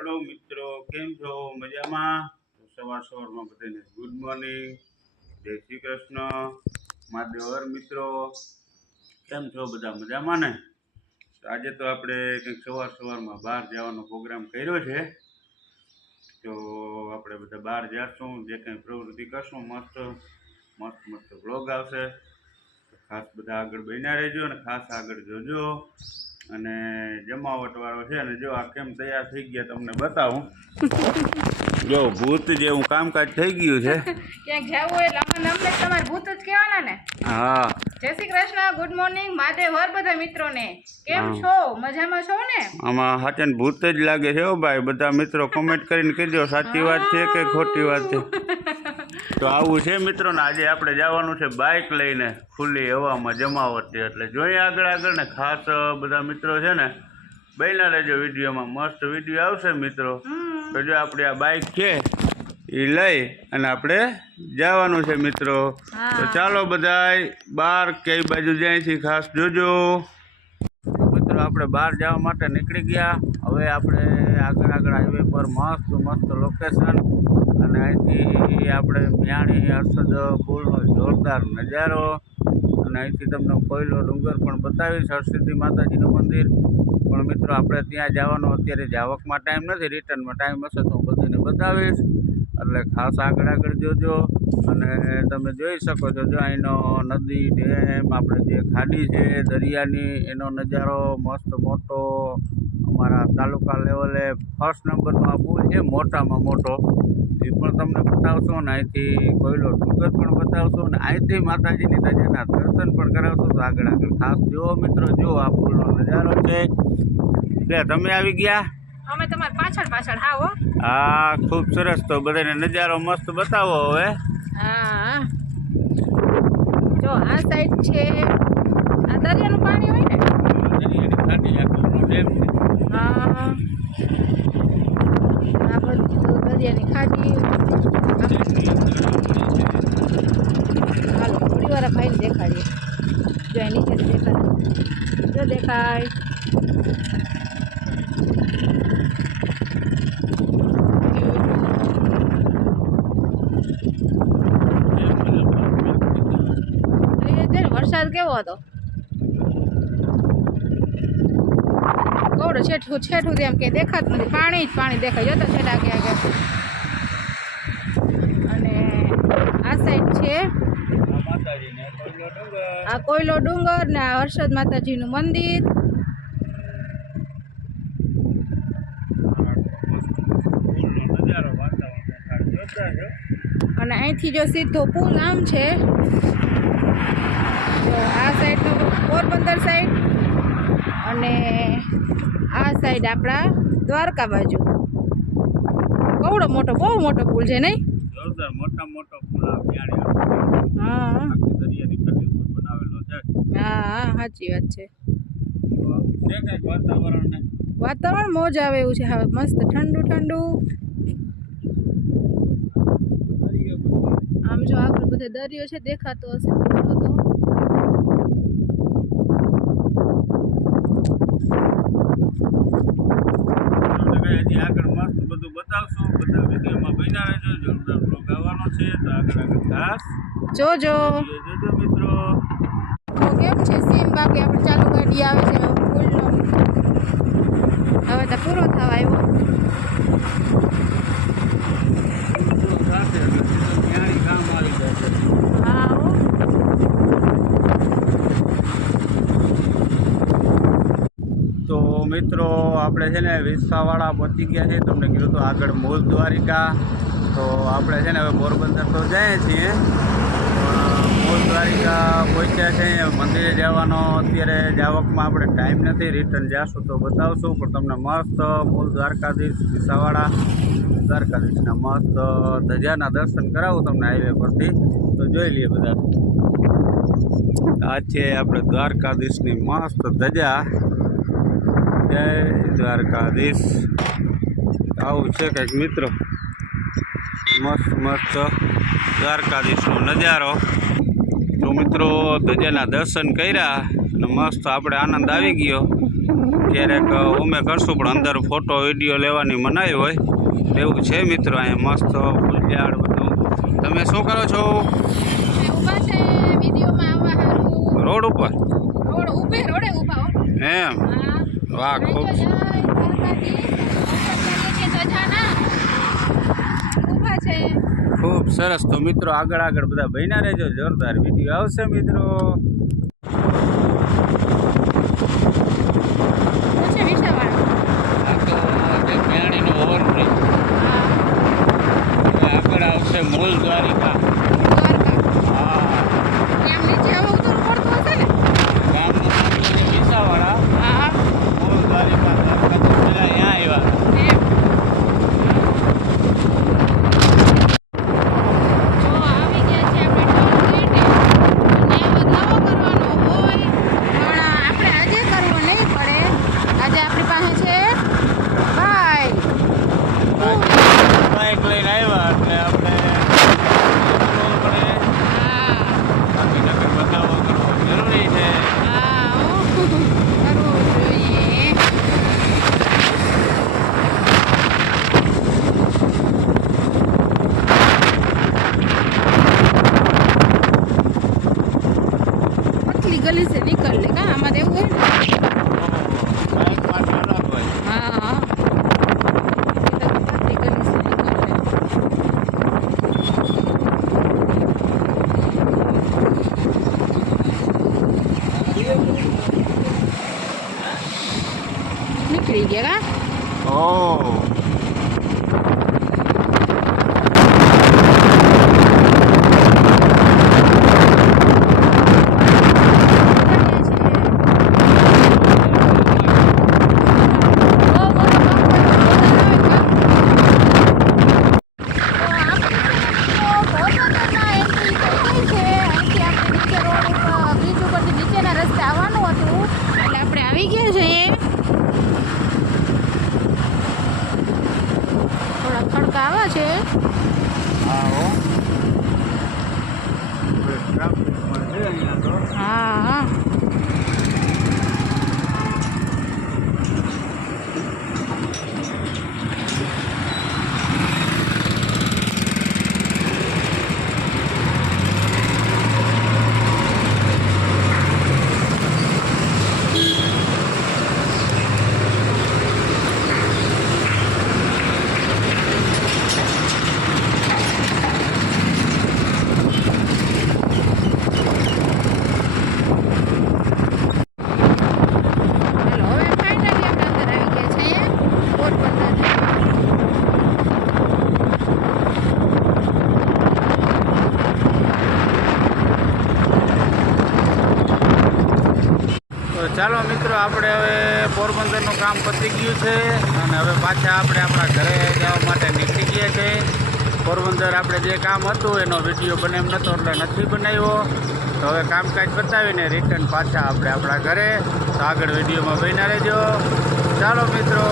હાલો મિત્રો, કેમ છો? મજામાં? સવાર સવારમાં બધાને ગુડ મોર્નિંગ જય શ્રી કૃષ્ણ. મહાદેવર મિત્રો, કેમ છો બધા? મજામાં ને? આજે તો આપણે કંઈક સવાર સવારમાં બહાર જવાનો પ્રોગ્રામ કર્યો છે. તો આપણે બધા બહાર જઈશું જે કંઈ પ્રવૃત્તિ કરશું, મસ્ત મસ્ત મસ્ત બ્લોગ આવશે. ખાસ બધા આગળ બન્યા રહેજો અને ખાસ આગળ જોજો. અને જમાવટ વાળો છે ને જો આ કેમ તૈયાર થઈ ગયા તમને બતાવું. જો ભૂત જેવું કામકાજ થઈ ગયું છે. ક્યાંક જવું એટલે અમને અમને તમારે ભૂત જ કહેવાના ને. હા. જય શ્રી કૃષ્ણ ગુડ મોર્નિંગ મહાદેવ હર બધા મિત્રોને. કેમ છો? મજામાં છો ને? આમાં હાચન ભૂત જ લાગે છે ભાઈ. બધા મિત્રો કોમેન્ટ કરીને કહેજો સાચી વાત છે કે ખોટી વાત છે? તો આવું છે મિત્રો ને આજે આપણે જવાનું છે બાઇક લઈને. ખુલ્લી હવામાં જમાવટ છે એટલે જોઈએ આગળ આગળ ને ખાસ બધા મિત્રો છે ને બહેના રહેજો વિડીયોમાં. મસ્ત વીડિયો આવશે મિત્રો. તો જો આપણી આ બાઇક છે એ લઈ અને આપણે જવાનું છે મિત્રો. તો ચાલો બધાય બહાર કઈ બાજુ જ્યાંથી ખાસ જોજો. મિત્રો આપણે બહાર જવા માટે નીકળી ગયા. હવે આપણે આગળ આગળ હાઈવે પર મસ્ત મસ્ત લોકેશન અને અહીંથી આપણે મ્યાણી હર્ષદ પુલનો જોરદાર નજારો અને અહીંથી તમને કોયલો ડુંગર પણ બતાવીશ, હરસિદ્ધિ માતાજીનું મંદિર. પણ મિત્રો, આપણે ત્યાં જવાનો અત્યારે જાવકમાં ટાઈમ નથી રિટર્નમાં ટાઈમ હશે તો હું બધાને બતાવીશ. એટલે ખાસ આગળ આગળ જોજો અને તમે જોઈ શકો છો, જો અહીંનો નદી, ડેમ, આપણે જે ખાડી છે, દરિયાની, એનો નજારો મસ્ત મોટો. અમારા તાલુકા લેવલે ફર્સ્ટ નંબરનો આ પુલ છે મોટામાં મોટો. એ પણ તમને બતાવશો ને અહીંથી કોયલો ડુંગર પણ બતાવશો ને અહીંથી માતાજીની ધજાના દર્શન પણ કરાવશો તો આગળ આગળ ખાસ જો મિત્રો જો આ પુલનો નજારો છે. એટલે તમે આવી ગયા? અમે તમારે પાછળ પાછળ આવો હો. ખૂબ સરસ. તો બધાને નજારો મસ્ત બતાવો હવે. હા. જો આ સાઈડ છે આ દરિયાનું પાણી હોય ને? હા. દરિયાની ખાડી હાલો થોડી વાર ભાઈને દેખાડીએ. જો એની નીચે દેખાય. જો દેખાય. વરસાદ કેવો હતો? કવડો છેઠું છેઠું એમ કે દેખાતું નથી. પાણી જ પાણી દેખાય. જતા છેટા કે કે અને આ સાઈડ છે આ કોયલો ડુંગર ને આ હર્ષદ માતાજીનું મંદિર. અને અહીંથી જો સીધો પુલ આમ છે, તો આ સાઈડનો પોરબંદર સાઈડ. અને આ સાઈડ આપણા દ્વારકા બાજુ. કવડો મોટો બહુ મોટો પુલ છે નહીં? મોટા મોટો પુલ હા હા. હા સાચી વાત છે. વાતાવરણ મોજ આવે એવું છે. હવે મસ્ત ઠંડુ ઠંડુ. આમ જો આગળ બધે દરિયો છે દેખાતો હશે. તો તમને કઈ હજી આગળ મસ્ત બધું બતાવશું. બધા વિડીયોમાં બન્યા રહેજો. જોરદાર બ્લોગ આવવાનો છે. તો આગળ આગળ ખાસ. જોજો. જોજો મિત્રો. કેમ છે? સીમ બાકી આપણે ચાલુ ગાડી આવે છે ફૂલનો હવે તો પૂરો થવા આવ્યો પૂરું થશે એટલે સીધું વ્યાણી કામ આવી જાય છે હા હો. તો મિત્રો, આપણે છે ને વિસાવાડા પહોંચી ગયા છીએ. તમને કીધું તો આગળ મૂળ દ્વારિકા. તો આપણે છે ને હવે પોરબંદર તો જઈએ છીએ. મૂળ દ્વારિકા પહોંચ્યા છે. મંદિરે જવાનો અત્યારે જાવકમાં આપણે ટાઈમ નથી. રિટર્ન જશું તો બતાવશું. પણ તમને મસ્ત મૂળ દ્વારકાધીશ વિસાવાડા દ્વારકાધીશના મસ્ત ધજાના દર્શન કરાવું તમને હાઈવે પરથી. તો જોઈ લઈએ બધા. આ છે આપણે દ્વારકાધીશની મસ્ત ધજા. જય દ્વારકાધીશ. આવું છે કંઈક મિત્રો. મસ્ત મસ્ત દ્વારકાધીશનો નજારો. તો મિત્રો ધજાના દર્શન કર્યા અને મસ્ત આપણે આનંદ આવી ગયો. ક્યારેક અમે કરશું પણ અંદર ફોટો વીડિયો લેવાની મનાઈ હોય. એવું છે મિત્રો અહીંયા મસ્ત ફૂલઝાડ બધું. તમે શું કરો છો? રોડ ઉપર? એમ. વાહ ખૂબ છે. ખૂબ સરસ. તો મિત્રો આગળ આગળ બધા બન્યા રહેજો. જોરદાર વીડિયો આવશે મિત્રો. આગળ આવશે મૂળ દ્વારકા હા ત્યાં નીચે હવે ઉતરવું પડતું હશે ને ગામનું નામ છે વિસાવાડા હા મૂળ દ્વારિકા દ્વારકા તો પેલા અહીંયા આવ્યા એમ જો આવી ગયા છે આપણે ટોલ ગેટે અને વધાવો કરવાનો હોય પણ આપણે આજે કરવો નહીં પડે આજે આપણી પાસે છે ભાઈ બાઇક લઈને આવ્યા એટલે આપણે કરવું પડે હા બાકી નકર બતાવો કરવો જરૂરી છે હા હો. કરવું જોઈએ પતલી નીકળ લે કા આમાં એવું હોય ને હા હા નીકળી ગયા કા ઓ ચાલો મિત્રો, આપણે હવે પોરબંદરનું કામ પતી ગયું છે અને હવે પાછા આપણે આપણા ઘરે જવા માટે નીકળી ગયા છે. પોરબંદર આપણે જે કામ હતું એનો વીડિયો બને એમ નહોતો એટલે નથી બનાવ્યો. તો હવે કામકાજ બતાવીને રિટર્ન પાછા આપણે આપણા ઘરે. તો આગળ વિડીયોમાં બન્યા રહેજો. ચાલો મિત્રો.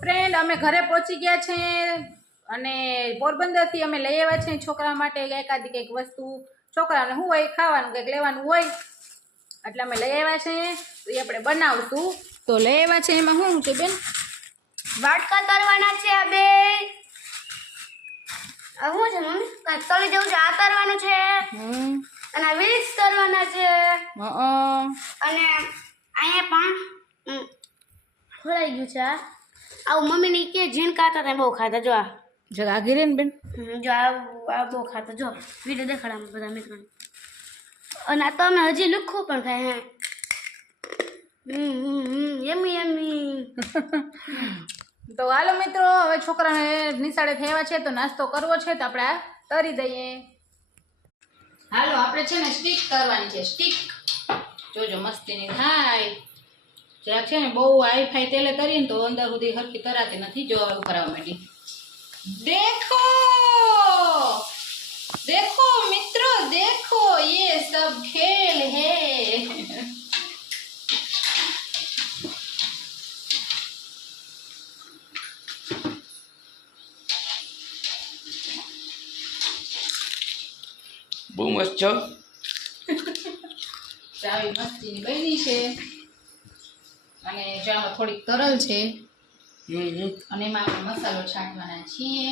ફ્રેન્ડ અમે ઘરે પહોંચી ગયા છે અને પોરબંદરથી અમે લઈ આવ્યા છીએ છોકરા માટે એકાદી કંઈક વસ્તુ. છોકરાને શું હોય, ખાવાનું કંઈક લેવાનું હોય. એટલે અમે લઈ આવ્યા છીએ તો એ આપણે બનાવશું. તો લઈ આવ્યા છે એમાં શું છે બેન? વાટકા તરવાના છે આ બે. આ શું છે મમ્મી? તળી જેવું છે આ તરવાનું છે. અને આ વીસ તરવાના છે. અને અહીંયા પણ ખોલાઈ ગયું છે આ. આવું મમ્મીને કે જીણ ખાતા હતા બહુ ખાતા જો આ. જગા ગીરે ને બેન. જો આ બહુ ખાતા જો. વીડિયો દેખાડા બધા મિત્રોને. અને આ તો અમે હજી લુખ્ખું પણ ખાય, હા. યમી યમી. તો હાલો મિત્રો, હવે છોકરાને નિશાળે થયા છે, તો નાસ્તો કરવો છે, તો આપણે તરી દઈએ. હાલો, આપણે છે ને સ્ટીક કરવાની છે, સ્ટીક. જોજો, મસ્તીની થાય. જ્યાં છે ને બહુ હાઈફાઈ તેલે કરીને તો અંદર સુધી હરકી તરાતી નથી જોવા કરવા માટે દેખો! દેખો! सब खेल है બહુ મસ્ત છો ચાવી મસ્તીની બની છે અને જો આમાં થોડીક તરલ છે હમ હમ અને એમાં આપણે મસાલો છાંટવાના છીએ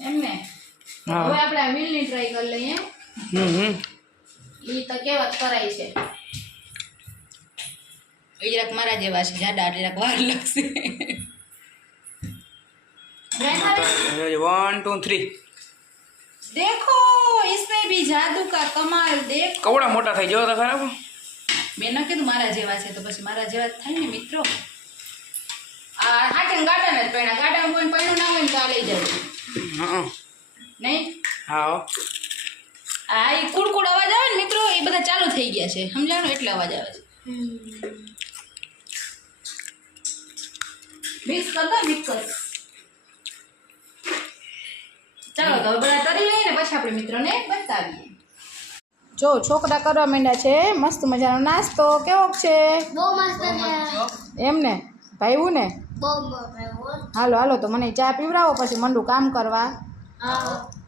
એમને હા. હવે આપણે આ મિલની ટ્રાય કરી લઈએ હમ હમ ઈ તો કેવા કરાય છે એ જરાક મારા જેવા છે જાડા જરાક વાર લાગશે વન ટુ થ્રી देखो इसमें भी जादू का कमाल देख કવડા મોટા થઈ જાવ તો ખરાબ મેં ન કીધું મારા જેવા છે તો પછી મારા જેવા જ થાય ને મિત્રો આ હાટન ગાર્ડન જ પહેણા ગાર્ડન નહીં? હા. આ એ કુડકુડ અવાજ આવે ને મિત્રો એ બધા ચાલુ થઈ ગયા છે. સમજાણું? એટલે અવાજ આવે છે. મિક્સ કરતા મિક્સ ચાલો તો બધા તરી લઈએ ને પછી આપણે મિત્રોને બતાવીએ. જો છોકરા કરવા માંડ્યા છે. મસ્ત મજાનો નાસ્તો. કેવો છે? બહુ મસ્ત એમ ને ભાઈવું ને હાલો હાલો તો મને ચા પીવડાવો પછી મંડું કામ કરવા. હા.